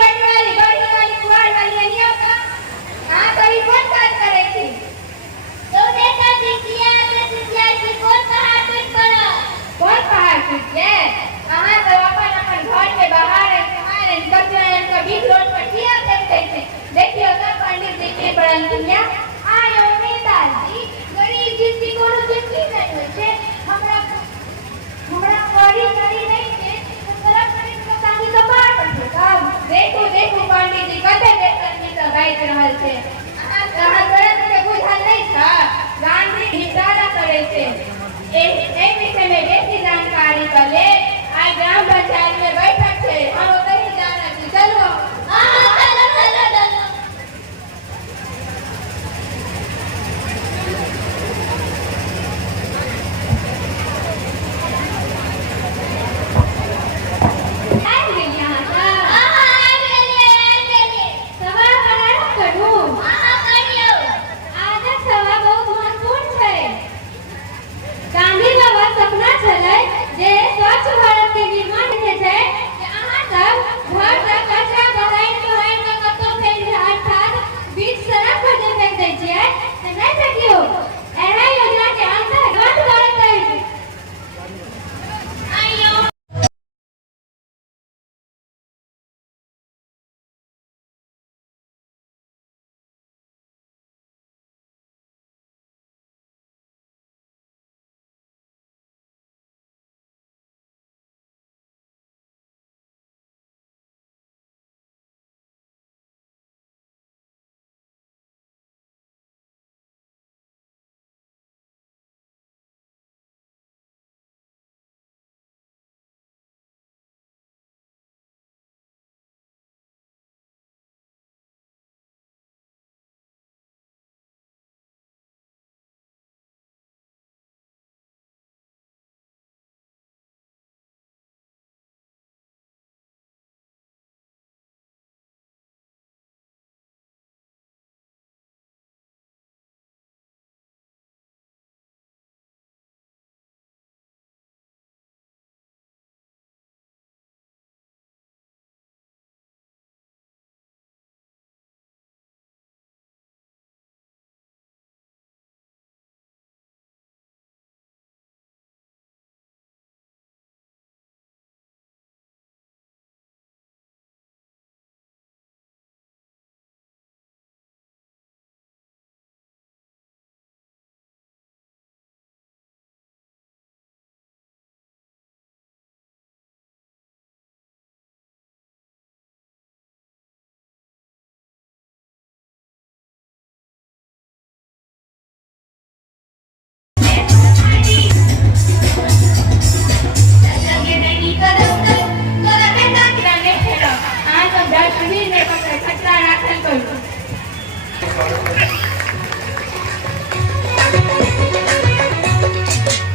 वाली, बड़ी वाली, बड़ी वाली, कुआर वाली अनिया का हां कभी कौन बात करे थी तो देखा दिखिया ने दिखिया की कौन पहाड़ टूट पड़ा कौन पहाड़ टूट गया कहां तो अपन घर के बाहर है तुम्हारे कचरा का बीच रोड पर किया देखते थे देखियो तो पंडित जी के बरंतिया आयो नेताजी गरीब जिंदगी कोनो जिंदगी नहीं होय छे हमरा कोड़ी करी नहीं छे तो तरफ करी तो तानी कपार पर तब देखो देखो पंडित जी कते देखत में तो बैठ रहल छे कहां तरफ के बुझल नहीं था गांधी इशारा करे छे ए विषय में बेसी जानकारी कर ले आज ग्राम पंचायत में बैठक छे हम कहीं जाना छी चलो हां चलो चलो चलो जे स्वच्छ भारत के निर्माण के छै जे अहाँ सब घर से कचरा बहाइन के कतौ फेंक दे अर्थात बीच सड़क पर जे फेंक दै छियै से नहीं फेंकियो एहे योजना के अंतर्गत भारत है आइयो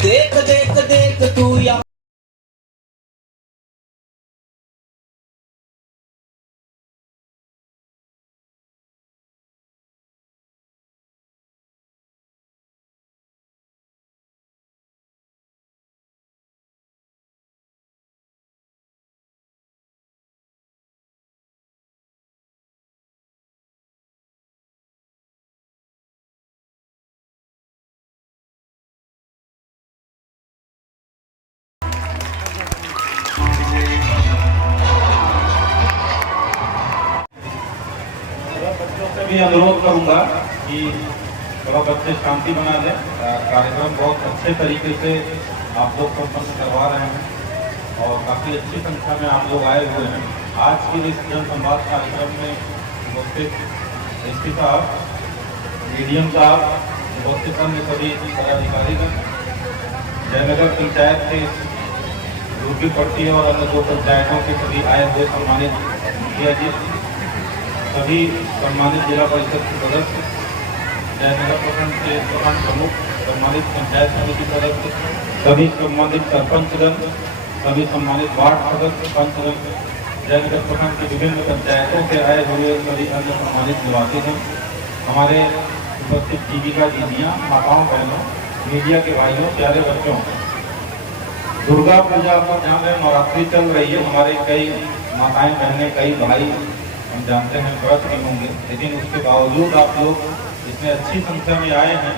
देख देख देख तू या भी अनुरोध करूंगा कि थोड़ा बच्चे शांति बना दें। कार्यक्रम बहुत अच्छे तरीके से आप लोग संपन्न करवा रहे हैं और काफ़ी अच्छी संख्या में आप लोग आए हुए हैं। आज के इस जन संवाद कार्यक्रम में उपस्थित एसपी साहब, डीडीएम साहब, उपस्थित अन्य सभी पदाधिकारीगण, जयनगर पंचायत के रूपी पट्टी और अन्य 2 पंचायतों के सभी आए हुए सम्मानित मुखिया जी, सभी सम्मानित जिला परिषद के सदस्य, जयनगर प्रखंड के प्रखंड प्रमुख, सम्मानित पंचायत समिति सदस्य, सभी सम्मानित सरपंचगण, सभी सम्मानित वार्ड सदस्य पंचगण, जयनगर प्रखंड की विभिन्न पंचायतों से आए हुए सभी अन्य सम्मानित निवासीगण, हमारे उपस्थित जीविका दीदियाँ, माताओं, बहनों, मीडिया के भाइयों, प्यारे बच्चों, दुर्गा पूजा पर जहाँ पे नवरात्रि चल रही है, हमारे कई माताएं बहनें कई भाई हम जानते हैं व्रत में होंगे, लेकिन उसके बावजूद आप लोग इतने अच्छी संख्या में आए हैं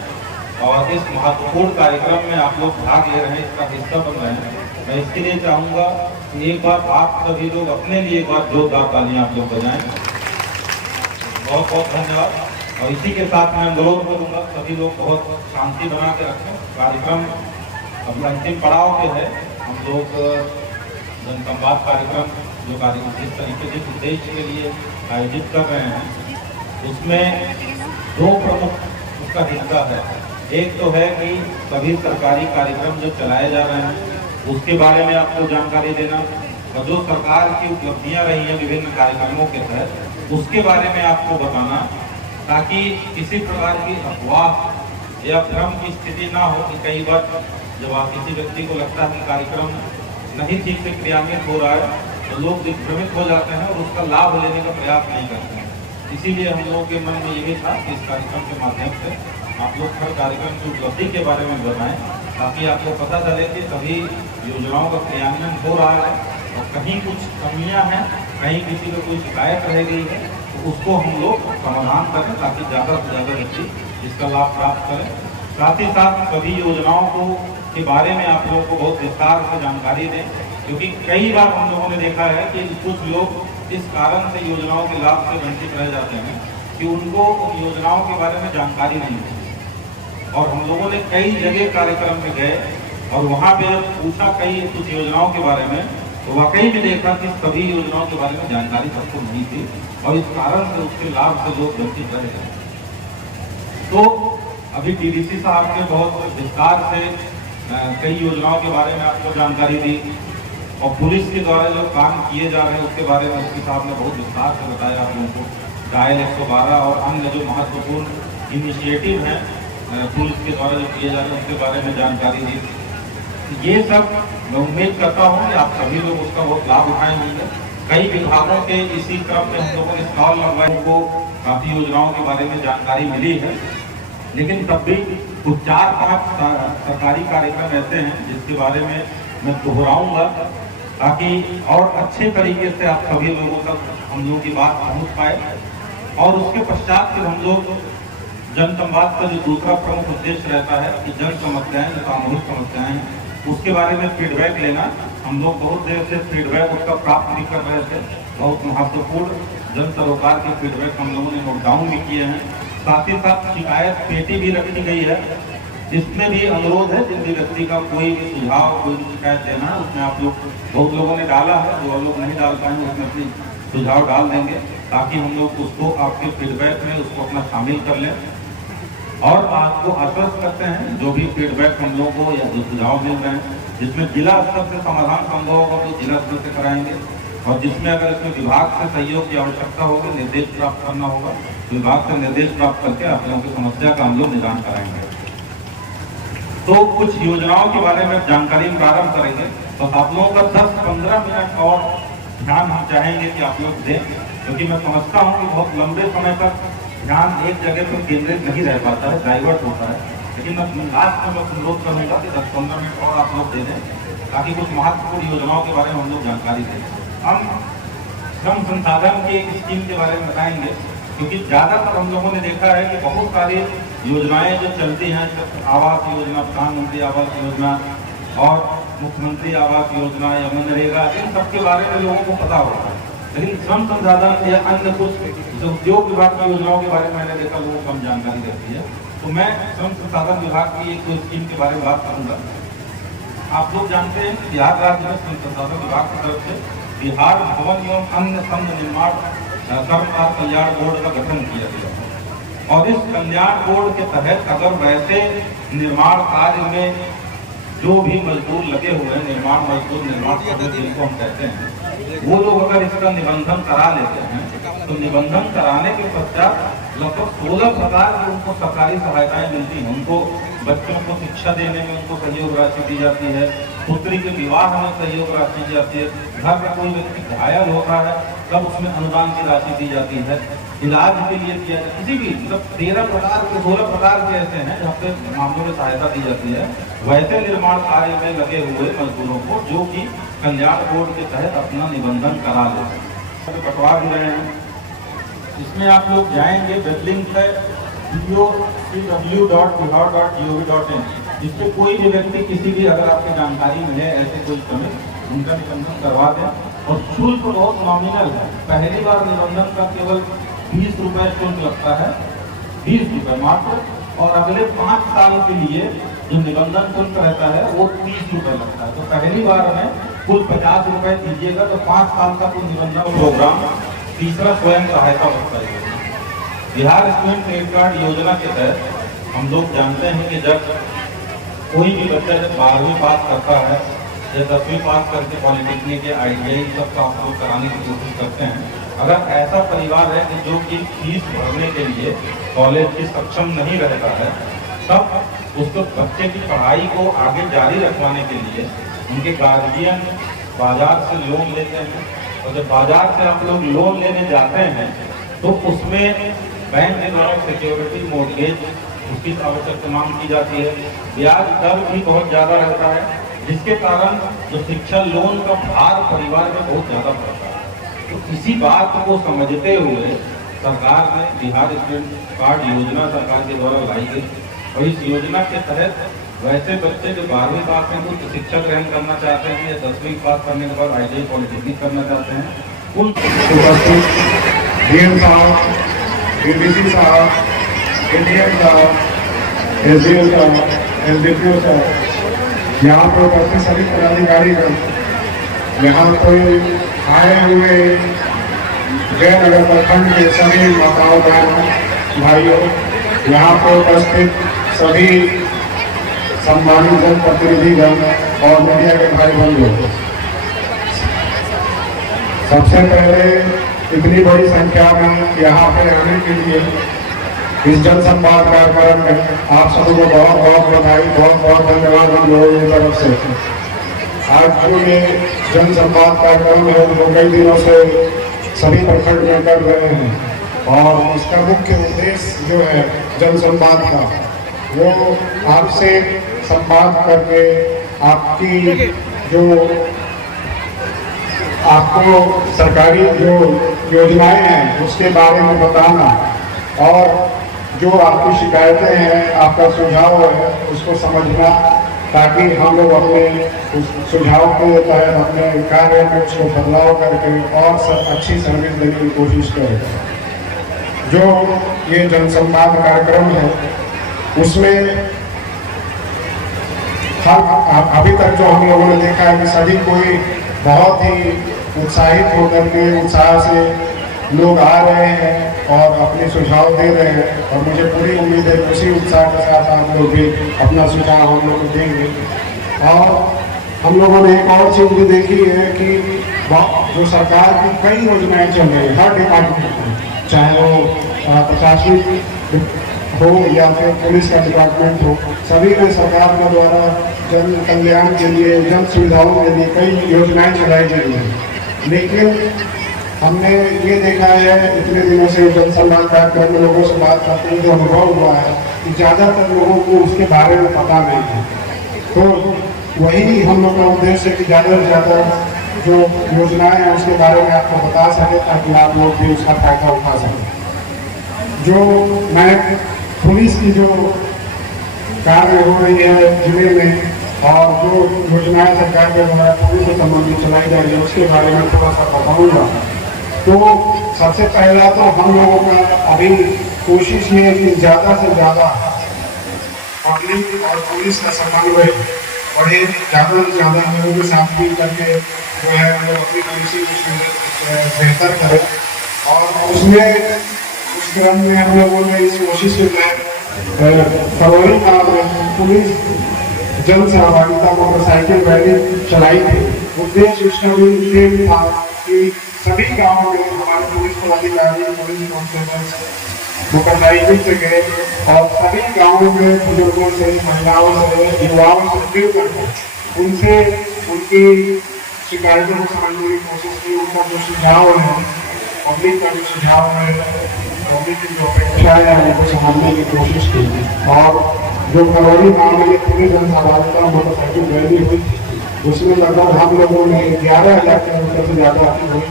और इस महत्वपूर्ण कार्यक्रम में आप लोग भाग ले रहे हैं, इसका हिस्सा बन रहे हैं। मैं इसके लिए चाहूँगा कि एक बार आप सभी लोग अपने लिए एक बार जोरदार तालियां आप लोग बजाएं। बहुत बहुत धन्यवाद। और इसी के साथ मैं अनुरोध करूँगा सभी लोग बहुत शांति बना के रखें। कार्यक्रम अब अंतिम पड़ाव पे है। हम लोग जनसंवाद कार्यक्रम जो कार्यक्रम जिस तरीके से उद्देश्य के लिए आयोजित कर रहे हैं उसमें दो प्रमुख उसका हिस्सा है। एक तो है कि सभी सरकारी कार्यक्रम जो चलाए जा रहे हैं उसके बारे में आपको जानकारी देना और जो सरकार की उपलब्धियां रही हैं विभिन्न कार्यक्रमों के तहत उसके बारे में आपको बताना, ताकि किसी प्रकार की अफवाह या भ्रम की स्थिति ना हो कि कई बार जब आप किसी व्यक्ति को लगता है कि कार्यक्रम नहीं ठीक से क्रियान्वित हो रहा है तो लोग दिग्भ्रमित हो जाते हैं और उसका लाभ लेने का प्रयास नहीं करते हैं। इसीलिए हम लोगों के मन में ये भी था कि इस कार्यक्रम के माध्यम से आप लोग हर कार्यक्रम की उपलब्धि के बारे में बताएं, ताकि आपको पता चले कि सभी योजनाओं का क्रियान्वयन हो रहा है और कहीं कुछ कमियां हैं, कहीं किसी को कोई शिकायत रह गई है तो उसको हम लोग समाधान करें ताकि ज़्यादा से ज़्यादा व्यक्ति इसका लाभ प्राप्त करें। साथ ही साथ सभी योजनाओं को के बारे में आप लोगों को बहुत विस्तार से जानकारी दें, क्योंकि कई बार हम लोगों ने देखा है कि कुछ लोग इस कारण से योजनाओं के लाभ से वंचित रह जाते हैं कि उनको उन योजनाओं के बारे में जानकारी नहीं होती। और हम लोगों ने कई जगह कार्यक्रम में गए और वहाँ पे जब पूछा कई कुछ योजनाओं के बारे में तो वाकई में देखा कि सभी योजनाओं के बारे में जानकारी सबको नहीं थी और इस कारण से उसके लाभ से लोग वंचित रह गए। तो अभी डीडीसी साहब ने बहुत विस्तार से कई योजनाओं के बारे में आपको जानकारी दी और पुलिस के द्वारा जो काम किए जा रहे हैं उसके बारे में एसपी साहब ने बहुत विस्तार से बताया आप लोगों को। डायल 112 और अन्य जो महत्वपूर्ण इनिशिएटिव हैं पुलिस के द्वारा जो किए जा रहे हैं उसके बारे में जानकारी दी। ये सब मैं उम्मीद करता हूँ कि आप सभी लोग उसका बहुत लाभ उठाए होंगे। कई विभागों के इसी क्रम में हम लोगों ने स्टॉल लगवाए, को काफ़ी योजनाओं के बारे में जानकारी मिली है, लेकिन तब भी कुछ 4-5 सरकारी कार्यक्रम ऐसे हैं जिसके बारे में मैं दोहराऊंगा ताकि और अच्छे तरीके से आप सभी लोगों तक हम लोगों की बात पहुंच पाए। और उसके पश्चात फिर हम लोग जनसंवाद का जो दूसरा प्रमुख उद्देश्य रहता है कि जन समस्याएं जो सामूहिक समस्याएं हैं उसके बारे में फीडबैक लेना। हम लोग बहुत देर से फीडबैक उसका प्राप्त भी कर रहे थे, बहुत महत्वपूर्ण जन सरोकार के फीडबैक हम लोगों ने नोट डाउन भी किए हैं। साथ ही साथ शिकायत पेटी भी रखी गई है जिसमें भी अनुरोध है जिन भी व्यक्ति का कोई भी सुझाव कोई भी शिकायत देना है उसमें आप लोग बहुत लोगों ने डाला है, जो लोग नहीं डाल पाएंगे उसमें अपनी सुझाव डाल देंगे ताकि हम लोग उसको आपके फीडबैक में उसको अपना शामिल कर लें। और आपको आश्वस्त करते हैं जो भी फीडबैक हम लोगों को या जो सुझाव मिल रहे हैं जिसमें जिला स्तर से समाधान संभव होगा तो जिला स्तर से कराएंगे और जिसमें अगर इसमें विभाग से सहयोग की आवश्यकता होगी निर्देश प्राप्त करना होगा विभाग से निर्देश प्राप्त करके आप लोगों की समस्या का हम लोग निदान कराएंगे। तो कुछ योजनाओं के बारे में जानकारी प्रारंभ करेंगे तो आप लोगों का 10-15 मिनट और ध्यान हम चाहेंगे कि आप लोग दें, क्योंकि मैं समझता हूँ कि बहुत लंबे समय तक ध्यान एक जगह पर केंद्रित नहीं रह पाता है, डाइवर्ट होता है। लेकिन मैं लास्ट में अनुरोध करूँगा कि 10-15 मिनट और आप लोग दे दें ताकि कुछ महत्वपूर्ण योजनाओं के बारे में हम लोग जानकारी दें। हम श्रम संसाधन के एक स्कीम के बारे में बताएंगे, क्योंकि ज़्यादातर हम लोगों ने देखा है कि बहुत सारी योजनाएं जो चलती हैं, आवास योजना, प्रधानमंत्री आवास योजना और मुख्यमंत्री आवास योजना या मनरेगा, इन सब के बारे में लोगों को पता होता है, लेकिन श्रम संसाधन या अन्य कुछ उद्योग विभाग की योजनाओं के बारे में मैंने देखा लोगों को कम जानकारी रहती है। तो मैं श्रम संसाधन विभाग की एक स्कीम के बारे में बात करूँगा। आप लोग जानते हैं कि बिहार राज्य में श्रम संसाधन विभाग की तरफ से बिहार भवन एवं अन्य संघ निर्माण कर्मकार कल्याण बोर्ड का गठन किया गया और इस कल्याण बोर्ड के तहत अगर वैसे निर्माण कार्य में जो भी मजदूर लगे हुए हैं, निर्माण मजदूर, निर्माण श्रमिक जिनको हम कहते हैं, वो लोग अगर इसका निबंधन करा लेते हैं तो निबंधन कराने के पश्चात लगभग 16 प्रकार की उनको सरकारी सहायताएं मिलती हैं। उनको बच्चों को शिक्षा देने में उनको सहयोग राशि दी जाती है, पुत्री के विवाह में सहयोग राशि दी जाती है, घर में कोई व्यक्ति घायल होता है तब उसमें अनुदान की राशि दी जाती है। इलाज के लिए दिया जाए, किसी भी मतलब 13 प्रकार के 16 प्रकार के ऐसे हैं जहाँ पे मामलों में सहायता दी जाती है। वैसे निर्माण कार्य में लगे हुए मजदूरों को जो कि कल्याण बोर्ड के तहत अपना निबंधन करा लेते हैं, बंटवा भी रहे हैं। इसमें आप लोग जाएंगे, वेब लिंक है www.bihar.gov.in। इस पे कोई भी व्यक्ति किसी भी अगर आपकी जानकारी में है ऐसे कोई श्रमिक, उनका निबंधन करवा दें। और शुल्क बहुत नॉमिनल है, पहली बार निबंधन का केवल 20 रुपए शुल्क लगता है, 20 रुपए मात्र। और अगले 5 साल के लिए जो निबंधन शुल्क रहता है वो 30 रुपए लगता है। तो पहली बार में कुल 50 रुपए दीजिएगा तो 5 साल का कुल निबंधन प्रोग्राम। तीसरा स्वयं सहायता होता है। बिहार स्टूडेंट क्रेडिट कार्ड योजना के तहत हम लोग जानते हैं कि जब कोई भी बच्चा जब 12वीं पास करता है या 10वीं पास करके पॉलिटेक्निक या ITI सब का आप लोग कराने की कोशिश करते हैं, अगर ऐसा परिवार है कि जो कि फीस भरने के लिए कॉलेज की सक्षम नहीं रहता है, तब उसको बच्चे की पढ़ाई को आगे जारी रखवाने के लिए उनके गार्जियन बाजार से लोन लेते हैं। और जब बाजार से आप लोग लोन लेने जाते हैं तो उसमें बैंक के द्वारा सिक्योरिटी मॉर्गेज उसकी आवश्यक मांग की जाती है। ब्याज दर भी बहुत ज़्यादा रहता है, जिसके कारण जो शिक्षा लोन का भार परिवार में बहुत ज़्यादा पड़ता है। तो इसी बात को समझते हुए सरकार ने बिहार स्टूडेंट कार्ड योजना सरकार के द्वारा लाई गई। और इस योजना के तहत वैसे बच्चे जो 12वीं पास में कुछ शिक्षा ग्रहण करना चाहते हैं या 10वीं पास करने के बाद ITI पॉलिटेक्निक करना चाहते हैं, उन DM साहब, DDC साहब, ADM साहब, SDO साहब, SDPO साहब, यहाँ पर उपस्थित सभी पदाधिकारीगण, यहाँ पर आए हुए जयनगर प्रखंड के सभी माताओं बहनों भाइयों, यहाँ पर उपस्थित सभी सम्मानित जनप्रतिनिधिगण और मीडिया के भाई बंधु, सबसे पहले इतनी बड़ी संख्या में यहाँ पे आने के लिए इस जन संवाद कार्यक्रम में आप सभी को बहुत बहुत बधाई, बहुत बहुत धन्यवाद हम लोगों की तरफ से। आज जो ये जन संवाद कार्यक्रम है वो कई दिनों से सभी प्रखंड में कर रहे हैं और इसका मुख्य उद्देश्य जो है जन संवाद का, वो आपसे संवाद करके आपकी जो आपको सरकारी जो योजनाएं हैं उसके बारे में बताना और जो आपकी शिकायतें हैं, आपका सुझाव है उसको समझना, ताकि हम लोग अपने उस सुझाव के तहत अपने कार्य में उसको बदलाव करके और अच्छी सर्विस देने की कोशिश करें। जो ये जनसंवाद कार्यक्रम है उसमें अभी तक जो हम लोगों ने देखा है कि सभी कोई बहुत ही उत्साहित होकर के उत्साह से लोग आ रहे हैं और अपने सुझाव दे रहे हैं और मुझे पूरी उम्मीद है उसी उत्साह के साथ आप लोग भी अपना सुझाव हम लोग को देंगे। और हम लोगों ने एक और चीज़ भी देखी है कि जो सरकार की कई योजनाएं चल रही है हर डिपार्टमेंट में, चाहे वो प्रशासनिक हो या फिर पुलिस का डिपार्टमेंट हो, सभी में सरकार के द्वारा जन कल्याण के लिए, जन सुविधाओं के लिए कई योजनाएं चलाई गई हैं। लेकिन हमने ये देखा है इतने दिनों से जन संवाद कार्यक्रम में लोगों से बात करते हुए जो अनुभव हुआ है कि ज़्यादातर लोगों को उसके बारे में पता नहीं है। तो वही हम लोग का उद्देश्य है कि ज़्यादा से ज़्यादा जो योजनाएं हैं उसके बारे में आपको बता सके ताकि आप लोग भी उसका फायदा उठा सकें। जो मैं पुलिस की जो कार्य हो रही है जिले में और जो योजनाएं सरकार के द्वारा पुलिस से संबंधित चलाई जा रही है उसके बारे में थोड़ा सा बताऊंगा। तो सबसे पहला तो हम लोगों का अभी कोशिश ये है कि ज़्यादा से ज़्यादा पब्लिक और पुलिस का समन्वय बढ़े, ज़्यादा से ज़्यादा लोगों के साथ मिल करके जो है वो अपनी पुलिसिंग बेहतर करें। और उसमें उस क्रम में हम लोगों ने इस कोशिश के तहत फरवरी का पुलिस जन सहभागिता मोटरसाइकिल रैली चलाई थी। उद्देश्य उसका भी ये था कि सभी गाँवों में हमारे पुलिस पदाधिकारी, पुलिस कांस्टेबल मोटरसाइकिल से गए और सभी गाँवों में बुजुर्गों से, महिलाओं से, युवाओं से मिल करके उनसे उनकी शिकायतों को समझने की कोशिश की, उनका जो सुझाव है पब्लिक का जो सुझाव है, पब्लिक की जो अपेक्षाएं हैं उनको समझने की कोशिश की और जो फरवरी माह में ये पूरी जनसहभागिता मोटरसाइकिल रैली हुई उसमें लगभग हम लोगों ने 11,000 किलोमीटर से ज़्यादा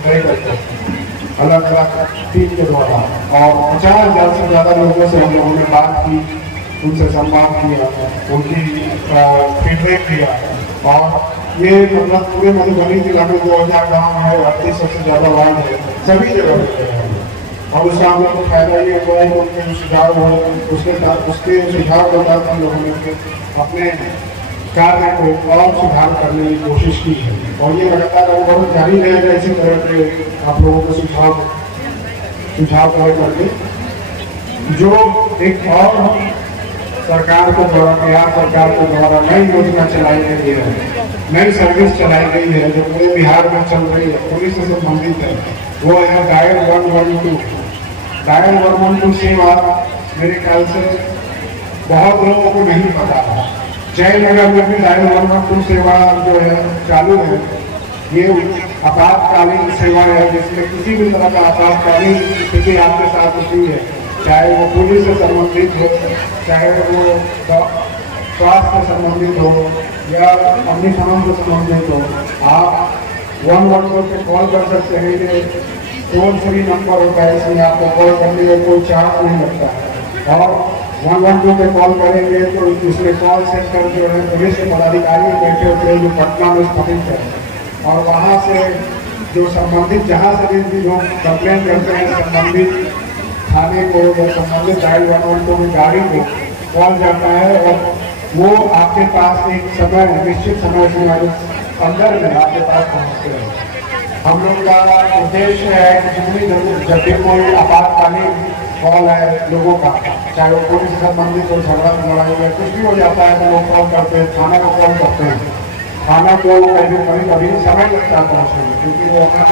तय करते अलग अलग टीम के द्वारा और 50,000 से ज़्यादा लोगों से हम लोगों ने बात की, उनसे संवाद किया, उनकी फीडबैक दिया और ये मतलब पूरे मधुबनी जिला में 2000 गाँव है, 3800 से ज़्यादा वार्ड है, सभी जगह पे और उससे हम लोग को फायदा ये हुआ है कि उनके जो सुझाव हुए उसके सुझाव के बाद हम लोगों ने अपने कार्य को और सुधार करने की कोशिश की है और ये लगातार बहुत जारी रहेगा इसी तरह के आप लोगों को सुझाव करके जो एक और सरकार के द्वारा बिहार सरकार के द्वारा नई योजना चलाई गई है, नई सर्विस चलाई गई है जो पूरे बिहार में चल रही है, पुलिस से संबंधित है, वो है डायल 112। डायल 112 सेवा मेरे ख्याल से बहुत लोगों को नहीं पता है। जयनगर में भी डायल 112 सेवा जो है चालू है। ये आपातकालीन सेवा है जिसमें किसी भी तरह का आपातकालीन स्थिति आपके साथ होती है, चाहे वो पुलिस से संबंधित हो, चाहे वो स्वास्थ्य से संबंधित हो या अग्निशमन से संबंधित हो, आप 112 पे कॉल कर सकते हैं। ये टोल फ्री नंबर होता है, इसमें आपको कॉल करने में कोई चार्ज नहीं लगता है और 112 पे कॉल करेंगे तो इसमें कॉल सेंटर जो है पुलिस के पदाधिकारी बैठे होते हैं जो पटना में स्थित है और वहाँ से जो संबंधित जहाँ से भी लोग कंप्लेन करते हैं संबंधित थाने को या संबंधित डायल 112 की गाड़ी को कॉल जाता है और वो आपके पास एक समय निश्चित समय सीमा अंदर में आपके पास पहुँचते हैं। हम लोग का उद्देश्य है कि जितनी जब भी कोई आपातकालीन कॉल है लोगों का, चाहे वो पुलिस से संबंधित हो, झगड़ा लड़ाई है, कुछ भी हो जाता है तो लोग कॉल करते हैं, थाना को कॉल करते हैं। थाना को कभी कभी समय लगता है पहुँचने में क्योंकि वो अपना